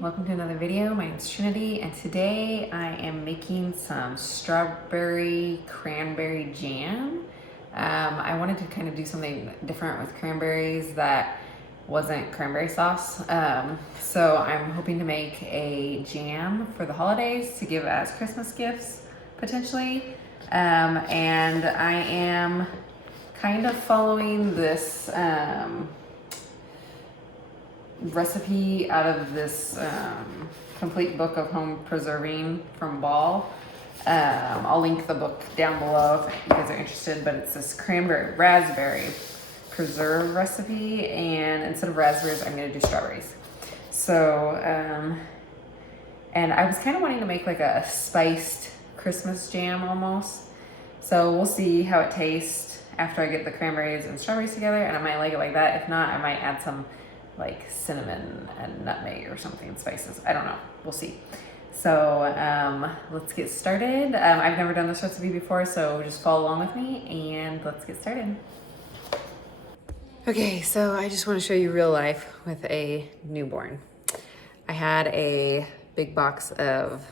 welcome to another video. My name is Trinity and today I am making some strawberry cranberry jam. I wanted to kind of do something different with cranberries that wasn't cranberry sauce. So I'm hoping to make a jam for the holidays to give as Christmas gifts potentially. And I am kind of following this recipe out of this complete book of home preserving from Ball. I'll link the book down below if you guys are interested, but it's this cranberry raspberry preserve recipe, and instead of raspberries I'm going to do strawberries. So and I was kind of wanting to make like a spiced Christmas jam almost, so we'll see how it tastes after I get the cranberries and strawberries together, and I might like it like that. If not, I might add some like cinnamon and nutmeg or something, spices. I don't know, we'll see. So let's get started. I've never done this recipe before, so just follow along with me and let's get started. Okay, so I just want to show you real life with a newborn. I had a big box of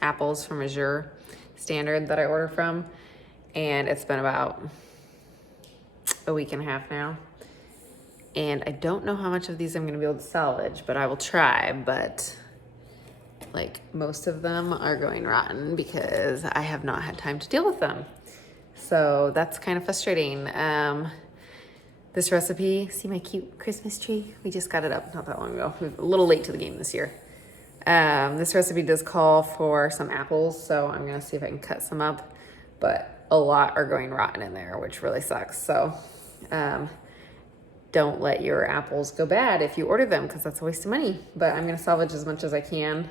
apples from Azure Standard that I ordered from, and it's been about a week and a half now. And I don't know how much of these I'm gonna be able to salvage, but I will try. But like most of them are going rotten because I have not had time to deal with them. So that's kind of frustrating. This recipe, see my cute Christmas tree? We just got it up not that long ago. We're a little late to the game this year. This recipe does call for some apples, so I'm gonna see if I can cut some up, but a lot are going rotten in there, which really sucks. So don't let your apples go bad if you order them, because that's a waste of money. But I'm gonna salvage as much as I can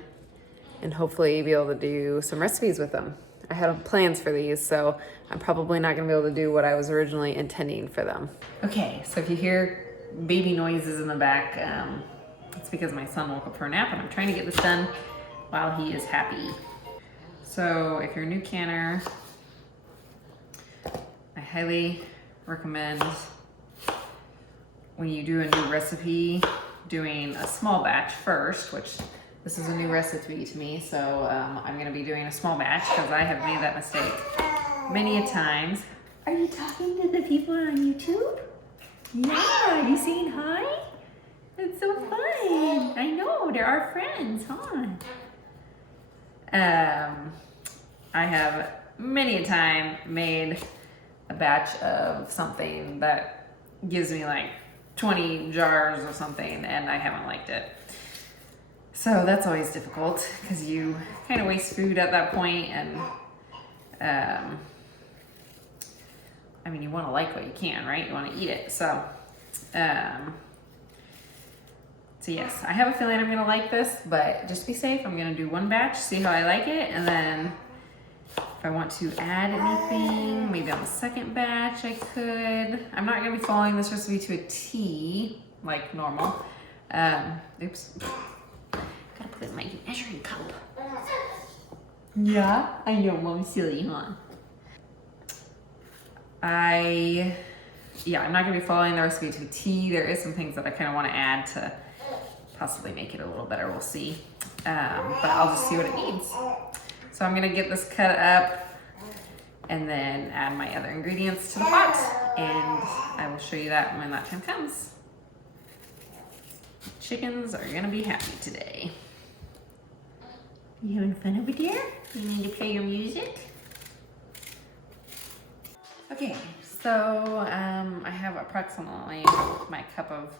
and hopefully be able to do some recipes with them. I had plans for these, so I'm probably not gonna be able to do what I was originally intending for them. Okay, so if you hear baby noises in the back, it's because my son woke up for a nap and I'm trying to get this done while he is happy. So if you're a new canner, I highly recommend when you do a new recipe, doing a small batch first, which this is a new recipe to me, so I'm gonna be doing a small batch because I have made that mistake many a times. Are you talking to the people on YouTube? Yeah, are you saying hi? It's so fun. I know, they're our friends, huh? I have many a time made a batch of something that gives me like 20 jars or something, and I haven't liked it. So that's always difficult because you kind of waste food at that point, and I mean, you want to like what you can, right? You want to eat it. So yes, I have a feeling I'm gonna like this, but just to be safe, I'm gonna do one batch, see how I like it, and then if I want to add anything, maybe on the second batch I could. I'm not gonna be following this recipe to a T like normal. Oops. Gotta put it in my measuring cup. Yeah, I know, Mom's silly, huh? I'm not gonna be following the recipe to a T. There is some things that I kind of want to add to possibly make it a little better, we'll see. But I'll just see what it needs. So I'm gonna get this cut up and then add my other ingredients to the pot, and I will show you that when that time comes. Chickens are gonna be happy today. You having fun over there? You need to play your music? Okay, so I have approximately my cup of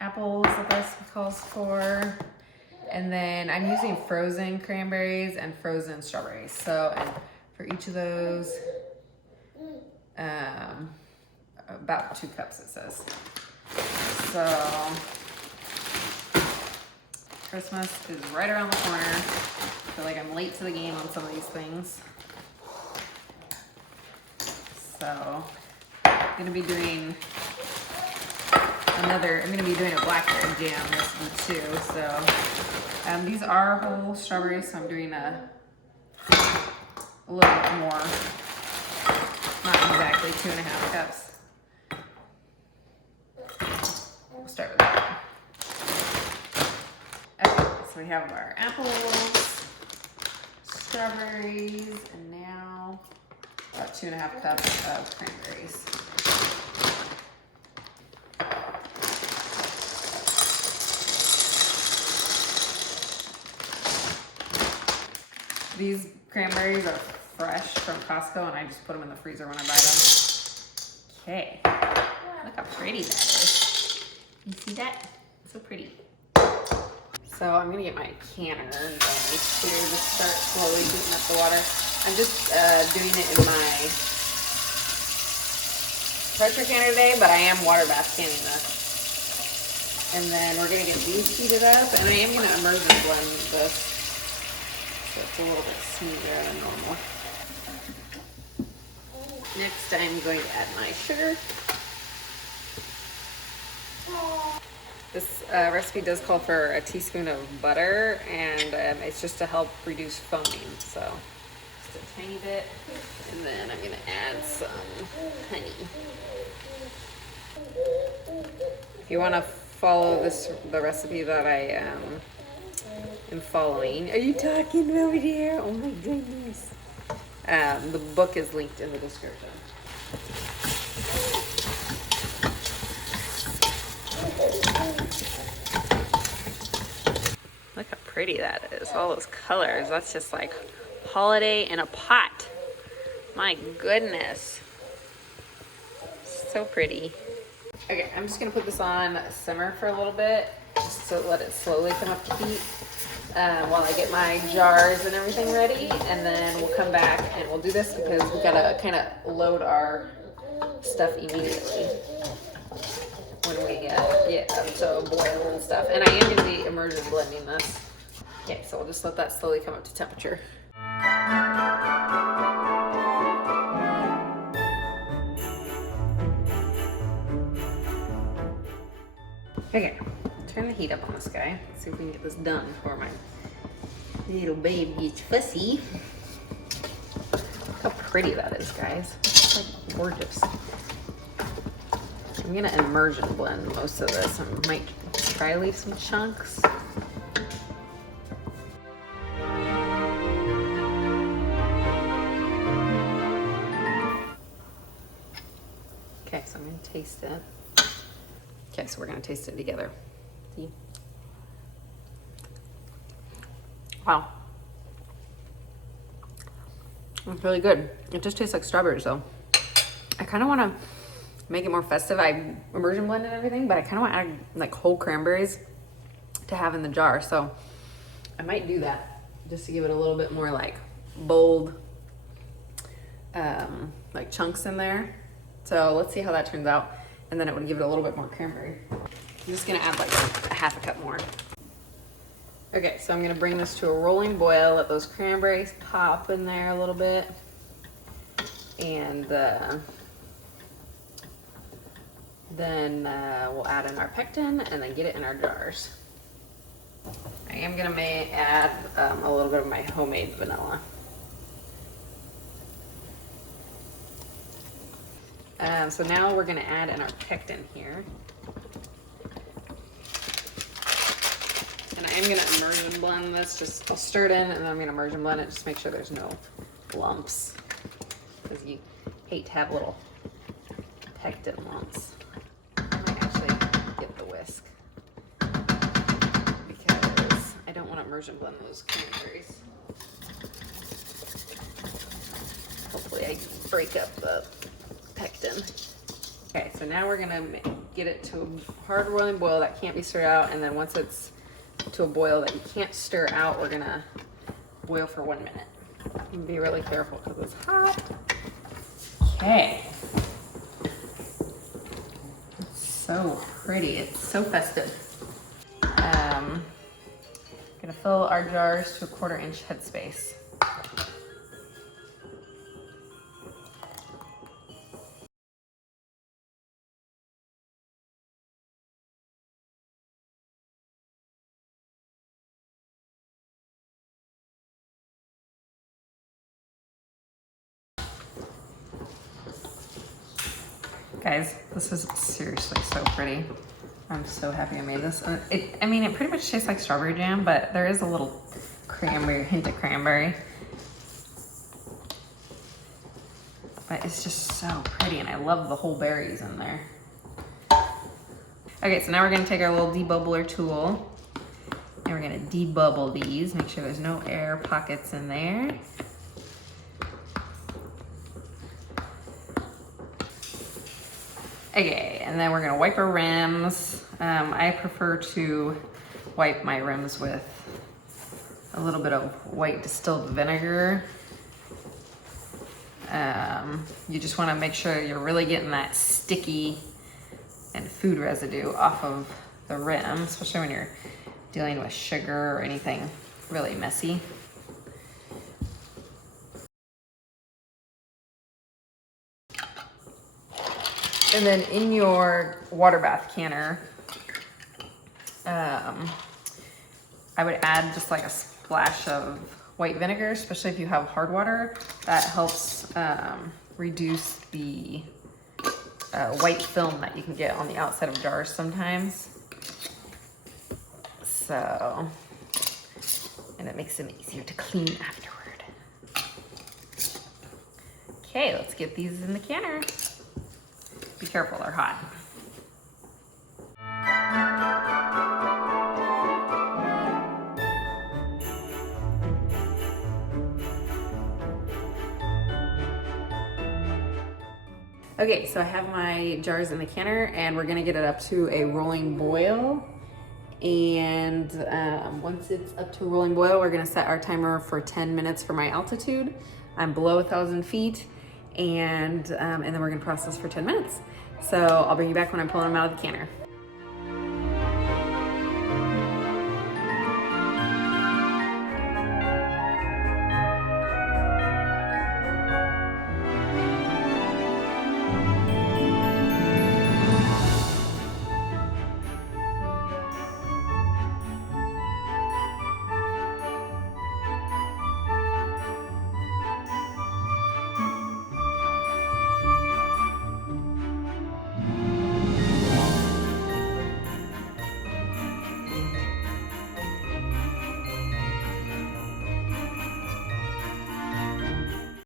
apples that this calls for. And then I'm using frozen cranberries and frozen strawberries. So, and for each of those, about 2 cups it says. So, Christmas is right around the corner. I feel like I'm late to the game on some of these things. So, I'm gonna be doing a blackberry jam this one too. So these are whole strawberries, so I'm doing a little bit more, not exactly 2.5 cups. We'll start with that. so we have our apples, strawberries, and now about 2.5 cups of cranberries. These cranberries are fresh from Costco, and I just put them in the freezer when I buy them. Okay, look how pretty that is. You see that? It's so pretty. So I'm gonna get my canner going here to start slowly heating up the water. I'm just doing it in my pressure canner today, but I am water bath canning this. And then we're gonna get these heated up, and I am gonna immersion blend this. So it's a little bit smoother than normal. Next, I'm going to add my sugar. This recipe does call for a teaspoon of butter, and it's just to help reduce foaming. So just a tiny bit, and then I'm going to add some honey. If you want to follow the recipe that I am following. Are you talking over there? Oh my goodness. The book is linked in the description. Look how pretty that is. All those colors. That's just like holiday in a pot. My goodness. So pretty. Okay, I'm just gonna put this on simmer for a little bit, just to let it slowly come up to heat while I get my jars and everything ready, and then we'll come back and we'll do this because we gotta kind of load our stuff immediately when we get up to a boil and stuff. And I am gonna be immersion blending this. Okay, so we'll just let that slowly come up to temperature. Okay, turn the heat up on this guy. Let's see if we can get this done before my little babe gets fussy. Look how pretty that is, guys. It's like gorgeous. I'm gonna immersion blend most of this. I might try to leave some chunks. Okay, so I'm gonna taste it. Okay, so we're gonna taste it together. See? Wow. It's really good. It just tastes like strawberries though. I kind of want to make it more festive. I immersion blended everything, but I kind of want to add like whole cranberries to have in the jar. So I might do that just to give it a little bit more like bold, like chunks in there. So let's see how that turns out. And then it would give it a little bit more cranberry. I'm just gonna add like a half a cup more. Okay, so I'm gonna bring this to a rolling boil, let those cranberries pop in there a little bit. And then we'll add in our pectin and then get it in our jars. I am gonna add a little bit of my homemade vanilla. So now we're gonna add in our pectin here. And I am gonna immersion blend this, I'll stir it in and then I'm gonna immersion blend it, just make sure there's no lumps. Because you hate to have little pectin lumps. I might actually get the whisk because I don't want to immersion blend those cranberries. Hopefully I break up the pectin. Okay, so now we're gonna get it to a hard rolling boil that can't be stirred out, and then once it's to a boil that you can't stir out, we're gonna boil for 1 minute. And be really careful because it's hot. Okay. It's so pretty. It's so festive. Gonna fill our jars to a 1/4 inch headspace. Guys, this is seriously so pretty. I'm so happy I made this. I mean, it pretty much tastes like strawberry jam, but there is a little cranberry, hint of cranberry. But it's just so pretty, and I love the whole berries in there. Okay, so now we're gonna take our little debubbler tool, and we're gonna debubble these, make sure there's no air pockets in there. Okay, and then we're gonna wipe our rims. I prefer to wipe my rims with a little bit of white distilled vinegar. You just wanna make sure you're really getting that sticky and food residue off of the rim, especially when you're dealing with sugar or anything really messy. And then in your water bath canner, I would add just like a splash of white vinegar, especially if you have hard water. That helps reduce the white film that you can get on the outside of jars sometimes. So, and it makes them easier to clean afterward. Okay, let's get these in the canner. Be careful, they're hot. Okay, so I have my jars in the canner, and we're gonna get it up to a rolling boil. And once it's up to a rolling boil, we're gonna set our timer for 10 minutes for my altitude. I'm below 1,000 feet, and then we're gonna process for 10 minutes. So I'll bring you back when I'm pulling them out of the canner.